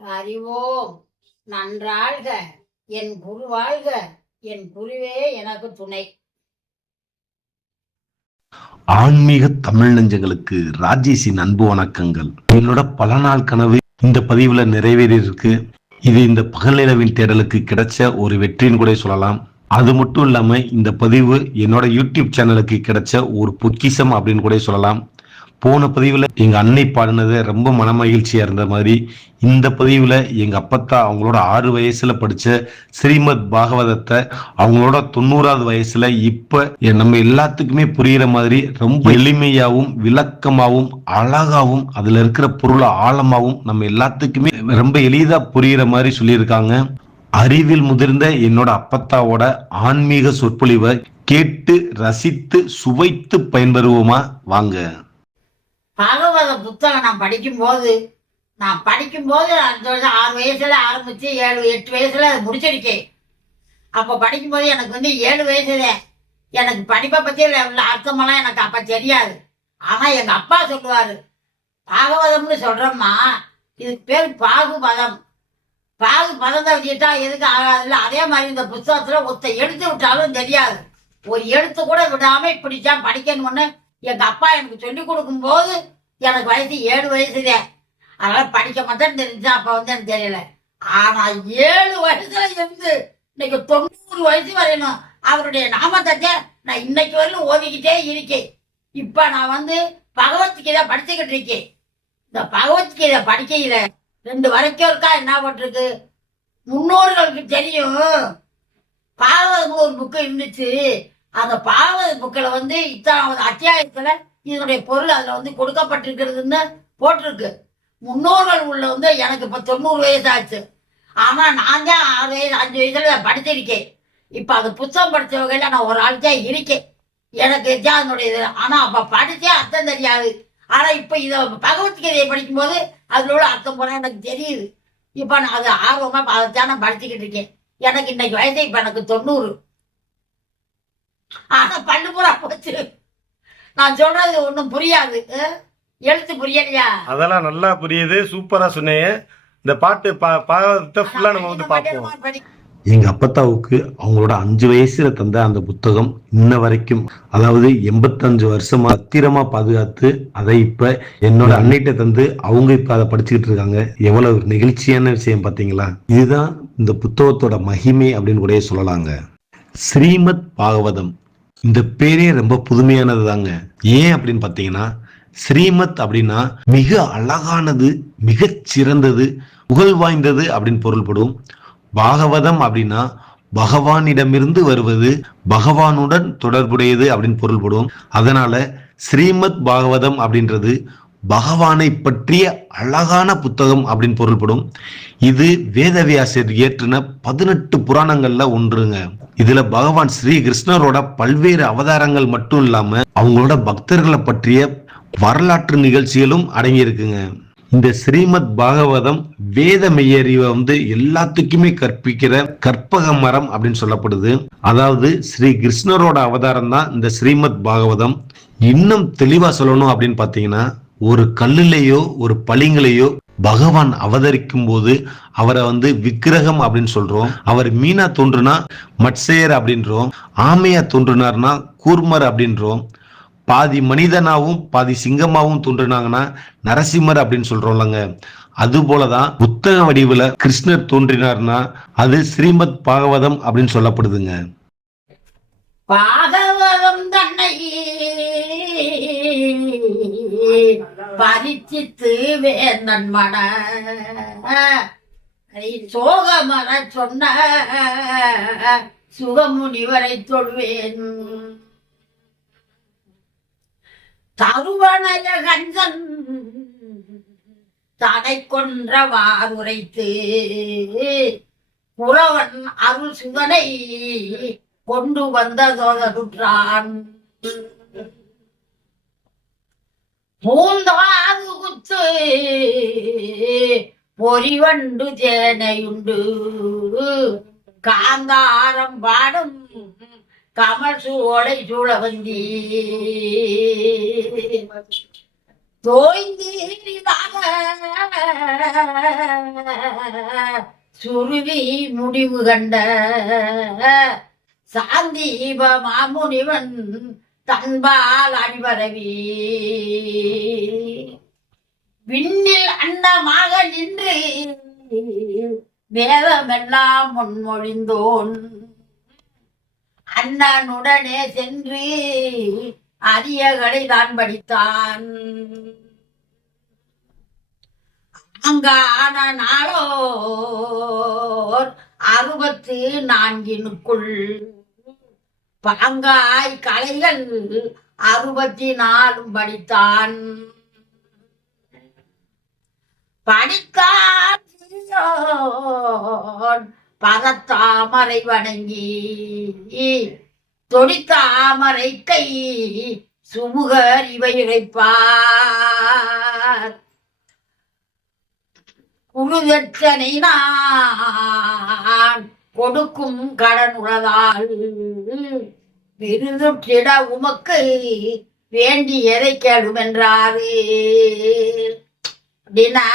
அறிவோம். நன்றாழ்க. என் குரு வாழ்க என் குருவே எனக்கு துணை. ஆன்மீக தமிழ் நெஞ்சங்களுக்கு ராஜேஷின் அன்பு வணக்கங்கள். என்னோட பல நாள் கனவு இந்த பதிவுல நிறைவேறி இருக்கு இது இந்த பகல் தேடலுக்கு கிடைச்ச ஒரு வெற்றின்னு கூட சொல்லலாம். அது மட்டும் இல்லாம இந்த பதிவு என்னோட யூடியூப் சேனலுக்கு கிடைச்ச ஒரு பொக்கிஷம் அப்படின்னு கூட சொல்லலாம். போன பதிவில் எங்கள் அன்னை பாடினது ரொம்ப மனமகிழ்ச்சியாக இருந்த மாதிரி இந்த பதிவில் எங்கள் அப்பத்தா அவங்களோட ஆறு வயசில் படித்த ஸ்ரீமத் பாகவதத்தை அவங்களோட தொண்ணூறாவது வயசில் இப்போ நம்ம எல்லாத்துக்குமே புரியுற மாதிரி ரொம்ப எளிமையாகவும் விளக்கமாகவும் அழகாகவும் அதில் இருக்கிற பொருளை ஆழமாகவும் நம்ம எல்லாத்துக்குமே ரொம்ப எளிதாக புரிகிற மாதிரி சொல்லியிருக்காங்க. அறிவில் முதிர்ந்த என்னோட அப்பத்தாவோட ஆன்மீக சொற்பொழிவை கேட்டு ரசித்து சுவைத்து பயன்பெறுவோமா? வாங்க. பாகவத புத்தகம் நான் படிக்கும்போது நான் படிக்கும்போது அந்த வருஷம் ஆறு வயசுல ஆரம்பிச்சு ஏழு எட்டு வயசுல அதை முடிச்சிருக்கேன். அப்போ படிக்கும்போது எனக்கு வந்து ஏழு வயசுல எனக்கு படிப்பை பற்றி உள்ள அர்த்தமெல்லாம் எனக்கு அப்ப தெரியாது. ஆனால் எங்கள் அப்பா சொல்லுவார் பாகவதம்னு சொல்கிறோம்மா இதுக்கு பேர் பாகுபதம். பாகு பதத்தை வச்சுட்டா எதுக்கு ஆகாதுல்ல? அதே மாதிரி இந்த புத்தகத்தில் ஒத்த எழுத்து விட்டாலும் தெரியாது. ஒரு எழுத்து கூட விடாமல் இப்படித்தான் படிக்கணும்னு எங்க அப்பா எனக்கு சொல்லி கொடுக்கும்போது எனக்கு வயசு ஏழு வயசுதே. அதனால படிக்க மட்டும் தெரிஞ்சு அப்ப வந்து எனக்கு தெரியல. ஆனா ஏழு வயசுல இருந்து இன்னைக்கு தொண்ணூறு வயசு வரையணும் அவருடைய நாமத்தை நான் இன்னைக்கு வரையிலும் ஓதிக்கிட்டே இருக்கேன். இப்ப நான் வந்து பகவத்கீதை படிச்சுக்கிட்டு இருக்கேன். இந்த பகவத்கீதை படிக்கையில ரெண்டு வரைக்கும் இருக்கா என்ன போட்டிருக்கு? முன்னோர்களுக்கு தெரியும். பாகவதம் ஒரு புக்கு இருந்துச்சு. அந்த பாகவத புக்கில் வந்து இத்தனாவது அத்தியாயத்தில் இதனுடைய பொருள் அதில் வந்து கொடுக்கப்பட்டிருக்கிறதுன்னு போட்டிருக்கு. முன்னோர்கள் உள்ள வந்து எனக்கு இப்போ தொண்ணூறு வயசு ஆச்சு ஆனால் நான் தான் ஆறு வயசு அஞ்சு வயசுல படித்திருக்கேன் படிச்சிருக்கேன். இப்ப புத்தகம் படித்த வகையில் நான் ஒரு ஆள் தான் இருக்கேன். எனக்கு தான் அதனுடைய இது. ஆனால் அப்போ படித்தே அர்த்தம் தெரியாது. ஆனால் இப்போ இதை பகவத்கீதையை படிக்கும்போது அதில் உள்ள அர்த்தம் போனால் எனக்கு தெரியுது. இப்போ நான் அது ஆர்வமாக அதை தான் நான் படிச்சுக்கிட்டு இருக்கேன். எனக்கு இன்னைக்கு வயசு இப்போ எனக்கு தொண்ணூறு. ஆனா பல்லு பூரா போச்சு. நான் சொல்றது ஒண்ணும் புரியாது? எழுத்து புரியலையா? அதெல்லாம் நல்லா புரியுது. சூப்பரா சொன்னீங்க. இந்த பாட்டு பா பாகத்தை ஃபுல்லா நம்ம வந்து பார்ப்போம். எங்க அப்பத்தாவுக்கு அவங்களோட அஞ்சு வயசுல தந்த அந்த புத்தகம் இன்ன வரைக்கும் அதாவது எண்பத்தஞ்சு வருஷமா பத்திரமா பாதுகாத்து அதை இப்ப என்னோட அன்னைட்ட தந்து அவங்க இப்ப அதை படிச்சுக்கிட்டு இருக்காங்க. எவ்வளவு நெகிழ்ச்சியான விஷயம் பாத்தீங்களா? இதுதான் இந்த புத்தகத்தோட மகிமை அப்படின்னு கூட சொல்லலாங்க. ஸ்ரீமத் பாகவதம். இந்த பேரே ரொம்ப புதுமையானது தாங்க ஏன் அப்படின்னு பார்த்தீங்கன்னா ஸ்ரீமத் அப்படின்னா மிக அழகானது மிக சிறந்தது புகழ் வாய்ந்தது அப்படின்னு பொருள்படும். பாகவதம் அப்படின்னா பகவானிடமிருந்து வருவது பகவானுடன் தொடர்புடையது அப்படின்னு பொருள்படும். அதனால ஸ்ரீமத் பாகவதம் அப்படின்றது பகவானை பற்றிய அழகான புத்தகம் அப்படின்னு பொருள்படும். இது வேதவியாசர் இயற்றின பதினெட்டு புராணங்கள்ல ஒன்றுங்க. இதுல பகவான் ஸ்ரீ கிருஷ்ணரோட பல்வேறு அவதாரங்கள் மட்டும் இல்லாம அவங்களோட பக்தர்களை பற்றிய வரலாற்று நிகழ்ச்சிகளும் அடங்கியிருக்குங்க. இந்த ஸ்ரீமத் பாகவதம் வேத மெய்யறிவை வந்து எல்லாத்துக்குமே கற்பிக்கிற கற்பக மரம் அப்படின்னு சொல்லப்படுது. அதாவது ஸ்ரீ கிருஷ்ணரோட அவதாரம் தான் இந்த ஸ்ரீமத் பாகவதம். இன்னும் தெளிவா சொல்லணும் அப்படின்னு பாத்தீங்கன்னா ஒரு கல்லுலேயோ ஒரு பளிங்கிலேயோ பகவான் அவதரிக்கும் போது அவரை வந்து விக்கிரகம் அப்படின்னு சொல்றோம். அவர் மீனா தோன்றுனா மட்சேயர் அப்படின்றோம். ஆமையா தோன்றுனார்னா கூர்மர் அப்படின்றோம். பாதி மனிதனாவும் பாதி சிங்கமாவும் தோன்றினாங்கன்னா நரசிம்மர் அப்படின்னு சொல்றோம்லங்க. அது போலதான் புத்தக வடிவுல கிருஷ்ணர் தோன்றினார்னா அது ஸ்ரீமத் பாகவதம் அப்படின்னு சொல்லப்படுதுங்க. பரிச்சித்து வேந்தன் மன சோகமர சொன்ன சுகமுனிவரை தொழுவேன். தருவனய கஞ்சன் தடை கொன்றவாறுரைத்து புறவன் அருள் சுகனை கொண்டு வந்த சோதருற்றான் பூந்தாது குத்து பொறிவண்டு சேனையுண்டு காந்தாரம் பாடும் கமல் சூளை சூழவந்தி தோய்ந்து சுருதி முடிவு கண்ட சாந்தீப மாமுனிவன் தன்பால் அடிபரவி விண்ணில் அன்னமாக நின்று வேதமெல்லாம் முன்மொழிந்தோன். அண்ணனுடனே சென்று அரியகளை தான் படித்தான். அங்கான நாளோர் அறுபத்து நான்கினுக்குள் பாங்காய் கலைகள் அறுபத்தி நாலும் படித்தான். படித்தான் சிறியோன் பதத்தாமரை வணங்கி தொடித்தாமரை கை சுமுகர் இவை இழைப்பார். குழுதற்றனை நான் கொடுக்கும் கடன் உறதால் விருதும் கிட உமக்கு வேண்டி எதை கேடும் என்றாரு அப்படின்னா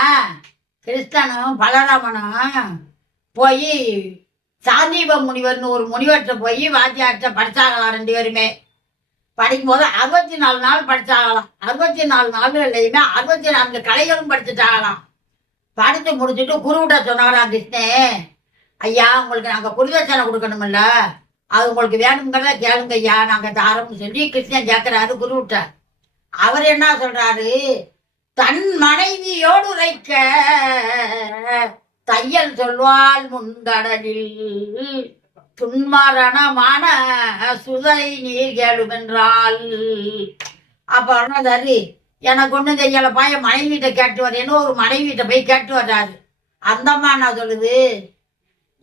கிறிஸ்தனும் பலராமனும் போய் சாந்தீப முனிவர்னு ஒரு முனிவர்கிட்ட போய் வாத்தியார்கிட்ட படிச்சாங்களாம் ரெண்டு பேருமே. படிக்கும்போது அறுபத்தி நாலு நாள் படிச்சாங்களாம் அறுபத்தி நாலு நாள்லையுமே அறுபத்தி நான்கு கலைகளும் படிச்சுட்டாங்களாம் படித்து முடிச்சுட்டு குருவிட்ட சொன்னாராம் கிருஷ்ணே ஐயா உங்களுக்கு நாங்கள் குருதட்சணை கொடுக்கணுமில்ல. அது உங்களுக்கு வேணுங்கிறத கேளுங்க ஐயா. நாங்கள் தாரோம்னு சொல்லி கிருஷ்ணன் கேட்குறாரு குருவிட்ட அவர் என்ன சொல்றாரு? தன் மனைவியோடு உரைக்க தையல் சொல்வாள் முன்கடலில் துன்மரணமான சுதை நீர் கேளுமென்றால். அப்ப சொன்னதாரு எனக்கு ஒண்ணும் தெரியலப்பா. என் மனைவிட்ட கேட்டு வரேன்னு ஒரு மனைவிட்ட போய் கேட்டு வர்றாரு. அந்தம்மா என்ன சொல்லுது?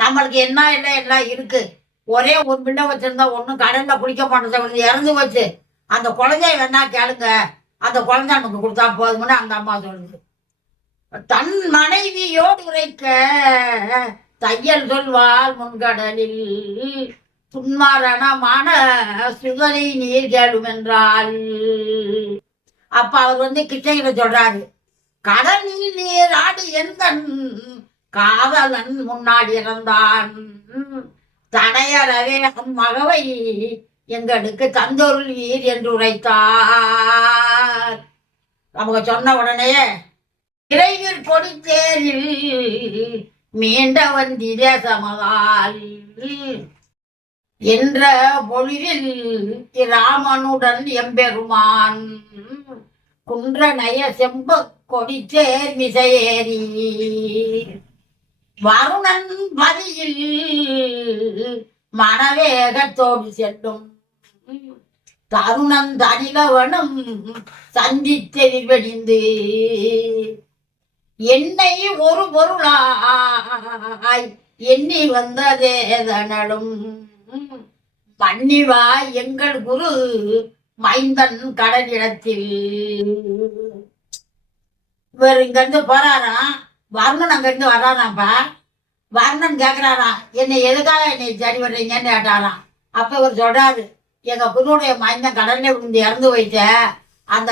நம்மளுக்கு என்ன இல்லை எல்லாம் இருக்கு? ஒரே ஒரு பிள்ளை வச்சிருந்தா ஒன்றும் கடல்ல குளிக்க மாட்டேன் இறந்து வச்சு அந்த குழந்தைய வேணா கேளுங்க. அந்த குழந்தை நமக்கு கொடுத்தா போதும்னு அந்த அம்மா சொல்லுது. தன் மனைவியோடு உரைக்க தையல் சொல்வாள் முன்கடலில் துன்மாரணமான சுதனை நீர் கேளும் என்றால் அப்ப அவர் வந்து கிருஷ்ணகிரி சொல்றாரு கடலில் நீராடு எந்த காதலன் முன்னாடி இறந்தான். தடையறவே மகவை எங்களுக்கு தந்தொருள் என்று உரைத்தார். அவங்க சொன்ன உடனே இறைவில் கொடித்தேரில் மீண்ட வந்திரே சமதால் என்ற பொழுதில் ராமனுடன் எம்பெருமான் குன்றநய செம்ப கொடிச்சேர் மிசையேறி வருணன் பதியில் மனவேகத்தோடு செல்லும். தருணன் தனிலவனும் சந்தித்தெளிவடிந்து என்னை ஒரு பொருளாய் எண்ணி வந்ததேதனலும் மன்னிவா எங்கள் குரு மைந்தன் கடலிடத்தில். இவர் இங்க இருந்து போறாராம் வர்ணன் அங்க இருந்து வர்ணன் கேக்குறாராம். என்னை எதுக்காக என்னை சரி பண்ணுறீங்கன்னு கேட்டாராம். அப்போ இவர் சொல்கிறாரு எங்கள் குருவுடைய மைந்தன் கடல்ல விழுந்து இறந்து போயிட்ட. அந்த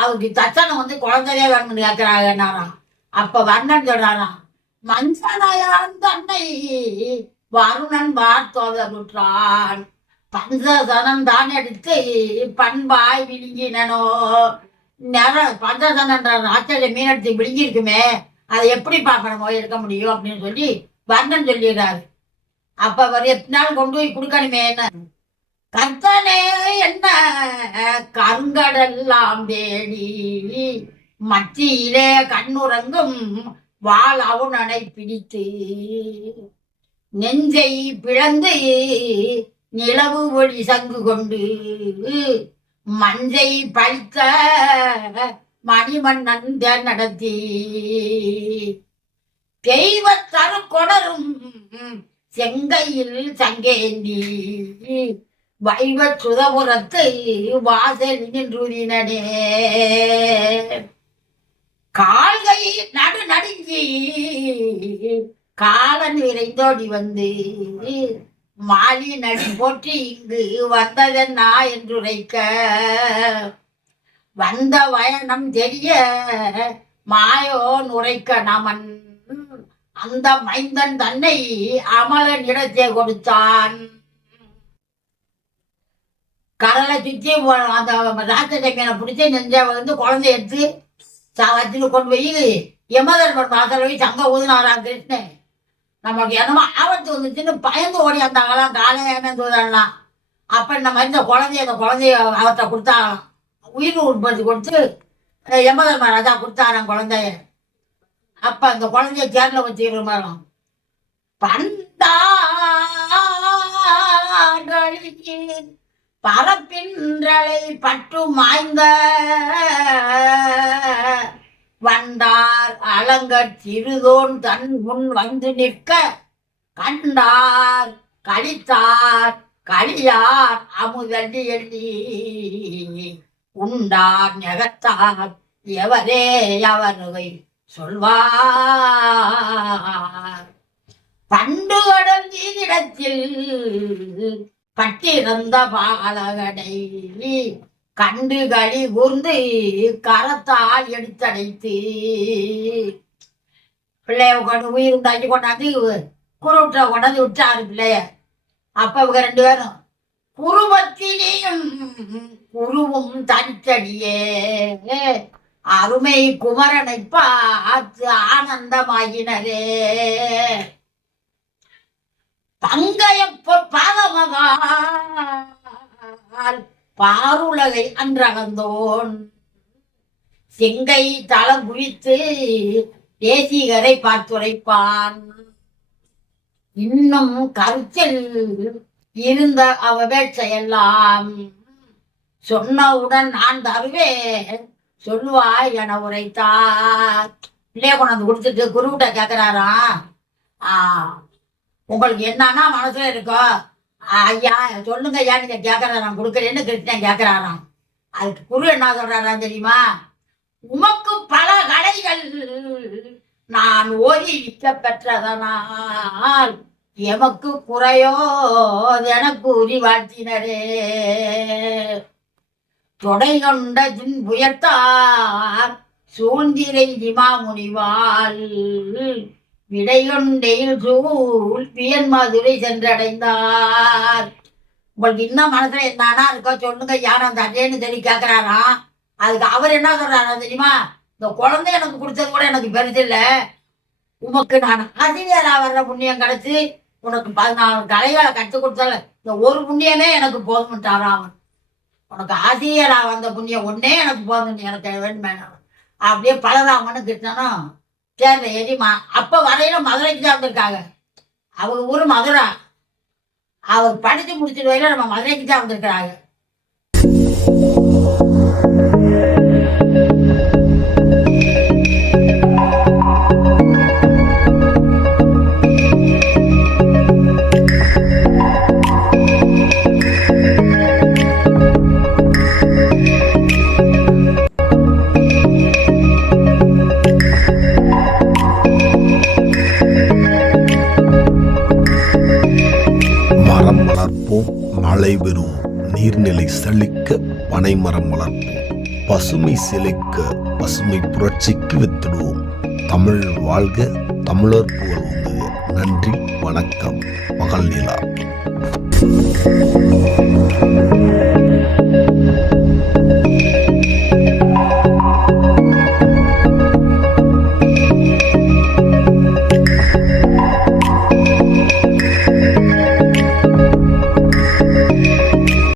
அவருக்கு தச்சனை வந்து குழந்தையே வேணும்னு கேட்கிறாங்கன்னாராம் அப்போ வர்ணன் சொல்கிறாராம் மஞ்சனாயான் தன்னை வருணன் பார்த்தோதருற்றான் பஞ்சசனம் தான் எடுத்து பண்பாய் விழுங்கினனோ. நிற பஞ்சசனன்ற ராட்சத மீன் எடுத்து விழுங்கியிருக்குமே. அதை எப்படி பாப்பனமோ இருக்க முடியும் அப்படின்னு சொல்லி வர்ணம் சொல்லிடுறாரு. அப்ப அவர் எத்தனாலும் கொண்டு போய் கொடுக்கணுமே என்ன? கர்த்தனே என்ன? கருங்கடெல்லாம் தேடி மத்தியிலே கண்ணுறங்கும் வாள் அவுணனை பிடித்து நெஞ்சை பிளந்து நிலவு ஒளி சங்கு கொண்டு மஞ்சை பழித்த மணிமன்னன் தேர் நடத்தி தெய்வ கொடரும் செங்கையில் சங்கேந்தி. வைவ சுதபுரத்தை வாசல் நின்றுதினடே கால்கை நடு நடுங்கி காலன் விரைந்தோடி வந்து. மாலி நடி போற்றி இங்கு வந்ததென்னா என்றுரைக்க. வந்த வயனம் தெரிய மாயோ நுரைக்க நமன். அந்த மைந்தன் தன்னை அமலன் இடத்தை கொடுத்தான். கடலை சுற்றி அந்த அந்த ராட்சசமீனை பிடிச்சி நெஞ்ச வந்து குழந்தைய எடுத்து வச்சுட்டு கொண்டு போய் யமதர்மன் வாசல் போய் சங்க ஊதுனாராம் கிருஷ்ணன் நமக்கு என்னமோ ஆபத்து வந்துச்சுன்னு பயந்து ஓடி வந்தாங்களாம். காலையான தூதரலாம் அப்ப இந்த மாதிரி இந்த குழந்தைய அந்த குழந்தைய அவற்றை கொடுத்தாங்களாம். உயிர் உற்பத்தி கொடுத்து அஹ், யமதர்ம ராஜா கொடுத்தாராம் குழந்தைய. அப்ப அந்த குழந்தைய சேர்ல வச்சுக்கிறோம் பண்டாளின் பரப்பின்றலை பற்று மாய்ந்த வண்டார் அலங்கற் சிறுதோன் தன் முன் வந்து நிற்க கண்டார் கழித்தார் களியார் அமுதள்ளி எள்ளி உண்டார் நெகத்தார் எவரே அவரை சொல்வார். பண்டு அடங்கி இடத்தில் கட்டிருந்த பாலகடை கண்டு களி கூர்ந்து கரத்தால் எடுத்தடைத்து. பிள்ளைய கொண்டு உயிர் உண்டாக்கி கொண்டாந்து குருவிட்ட கொண்டாந்து விட்டாரு பிள்ளைய. அப்ப இவங்க ரெண்டு பேரும் குருவத்திலேயும் குருவும் தனித்தடியே அருமை குமரனை பார்த்து ஆனந்தமாகினரே பங்கைய பாதமகால் பாருலகை அன்றகந்தோன் செங்கை தளம் குவித்து தேசிகரை பார்த்துரைப்பான். இன்னும் கருத்தில் இருந்த அவவேட்சையெல்லாம் சொன்னவுடன் நான் தருவேன். சொல்லுவாய் என உரைத்தார். பிள்ளைய கொண்டாந்து கொடுத்துட்டு குருவிட்ட கேட்குறாராம் ஆ உங்களுக்கு என்னன்னா மனசுல இருக்கோ? ஐயா சொல்லுங்க ஐயா நீங்க கேட்கறத கொடுக்குறேன்னு கிருஷ்ணன் கேட்கிறாராம் அதுக்கு குரு என்ன சொல்றாராம் தெரியுமா? உமக்கு பல கலைகள் நான் ஓதி விற்க பெற்றதனால் எமக்கு குறையோ என கூறி வாழ்த்தினரே. தொடை கொண்ட தின் புயத்தார் சூழ்ந்திரை திமா முனிவாள். விடையொண்டையில் சூழ் பியன் மதுரை சென்றடைந்தார். உங்களுக்கு இன்னும் மனசுல என்னன்னா இருக்கோ சொல்லுங்க யார் அந்த அண்ணேன்னு சொல்லி கேட்கிறாராம் அதுக்கு அவர் என்ன சொல்றாரா தெரியுமா? இந்த குழந்தை எனக்கு கொடுத்தது கூட எனக்கு பெருசு உமக்கு நான் ஆசிரியரா வர்ற புண்ணியம் கிடைச்சி உனக்கு பதினாலு கலைகளை கற்றுக் கொடுத்தால இந்த ஒரு புண்ணியமே எனக்கு போதும்ட்டாராம் அவன். உனக்கு ஆசிரியரா வந்த புண்ணியம் ஒன்னே எனக்கு போதும் எனக்கு வேணுமே அப்படியே பலராமன்னு கிட்டனும் சேர்ந்த எரிமா அப்ப வரையில மதுரைக்கு தான் வந்திருக்காங்க. அவங்க ஊர் மதுரை. அவர் படித்து முடிச்சிட்டு வரையில நம்ம மதுரைக்கு தான் வந்திருக்கிறாங்க. பனைமரம் வளர்ப்போம். பசுமை சிலைக்க பசுமை புரட்சிக்கு வித்திடுவோம். தமிழ் வாழ்க தமிழர் புகழ் நன்றி வணக்கம் மகள் நிலா.